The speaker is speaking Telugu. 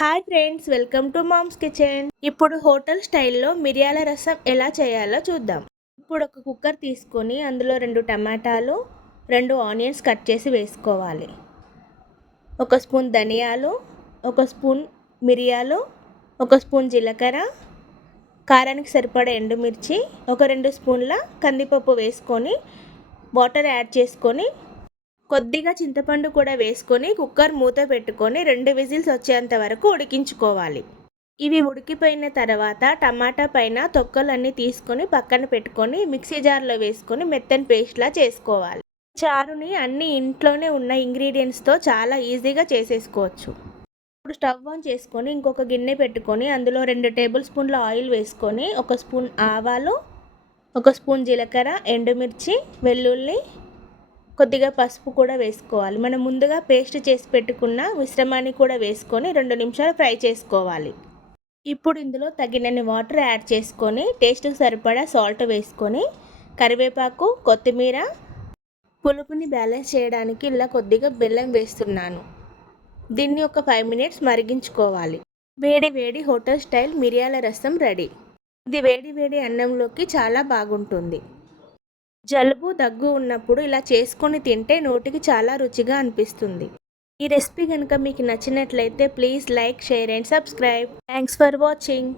Hi friends, welcome to mom's kitchen. ఇప్పుడు హోటల్ స్టైల్లో మిరియాల రసం ఎలా చేయాలో చూద్దాం. ఇప్పుడు ఒక కుక్కర్ తీసుకొని అందులో 2 టమాటాలు, 2 ఆనియన్స్ కట్ చేసి వేసుకోవాలి. 1 స్పూన్ ధనియాలు, 1 స్పూన్ మిరియాలు, 1 స్పూన్ జీలకర్ర, కారానికి సరిపడా ఎండుమిర్చి, 2 స్పూన్ల కందిపప్పు వేసుకొని వాటర్ యాడ్ చేసుకొని కొద్దిగా చింతపండు కూడా వేసుకొని కుక్కర్ మూత పెట్టుకొని 2 విజిల్స్ వచ్చేంత వరకు ఉడికించుకోవాలి. ఇవి ఉడికిపోయిన తర్వాత టమాటా పైన తొక్కలన్నీ తీసుకొని పక్కన పెట్టుకొని మిక్సీ జార్లో వేసుకొని మెత్తని పేస్ట్లా చేసుకోవాలి. చారుని అన్ని ఇంట్లోనే ఉన్న ఇంగ్రీడియంట్స్తో చాలా ఈజీగా చేసేసుకోవచ్చు. ఇప్పుడు స్టవ్ ఆన్ చేసుకొని ఇంకొక గిన్నె పెట్టుకొని అందులో 2 టేబుల్ స్పూన్ల ఆయిల్ వేసుకొని 1 స్పూన్ ఆవాలు, 1 స్పూన్ జీలకర్ర, ఎండుమిర్చి, వెల్లుల్లి, కొద్దిగా పసుపు కూడా వేసుకోవాలి. మనం ముందుగా పేస్ట్ చేసి పెట్టుకున్న మిశ్రమాన్ని కూడా వేసుకొని 2 నిమిషాలు ఫ్రై చేసుకోవాలి. ఇప్పుడు ఇందులో తగినన్ని వాటర్ యాడ్ చేసుకొని టేస్ట్కి సరిపడా సాల్ట్ వేసుకొని కరివేపాకు, కొత్తిమీర, పులుపుని బ్యాలెన్స్ చేయడానికి ఇలా కొద్దిగా బెల్లం వేస్తున్నాను. దీన్ని ఒక 5 మినిట్స్ మరిగించుకోవాలి. వేడి వేడి హోటల్ స్టైల్ మిరియాల రసం రెడీ. ఇది వేడి వేడి అన్నంలోకి చాలా బాగుంటుంది. జలుబు, దగ్గు ఉన్నప్పుడు ఇలా చేసుకొని తింటే నోటికి చాలా రుచిగా అనిపిస్తుంది. ఈ రెసిపీ కనుక మీకు నచ్చినట్లయితే please like, share and subscribe. Thanks for watching.